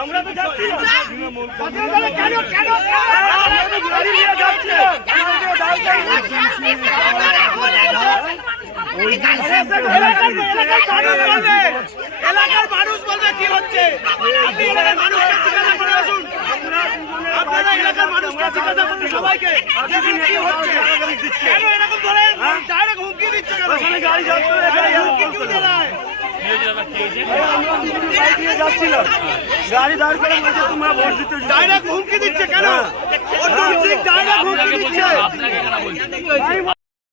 আমরা তো যাচ্ছি। এলাকার মানুষ বলবে কি হচ্ছে? আপনি এলাকার মানুষকে জিজ্ঞাসা করে আসুন। আপনারা এলাকার মানুষকে জিজ্ঞাসা করুন সবাইকে কি হচ্ছে। কেন এরকম ধরে ডাইরেক্ট হুমকি দিচ্ছে কেন? গাড়ি যাচ্ছে। গাড়ি দাঁড় করে বলছে তোমরা ভোট দিতে ডাইরেক্ট হুমকি দিচ্ছে কেন? ডাইরেক্ট হুমকি দিচ্ছে।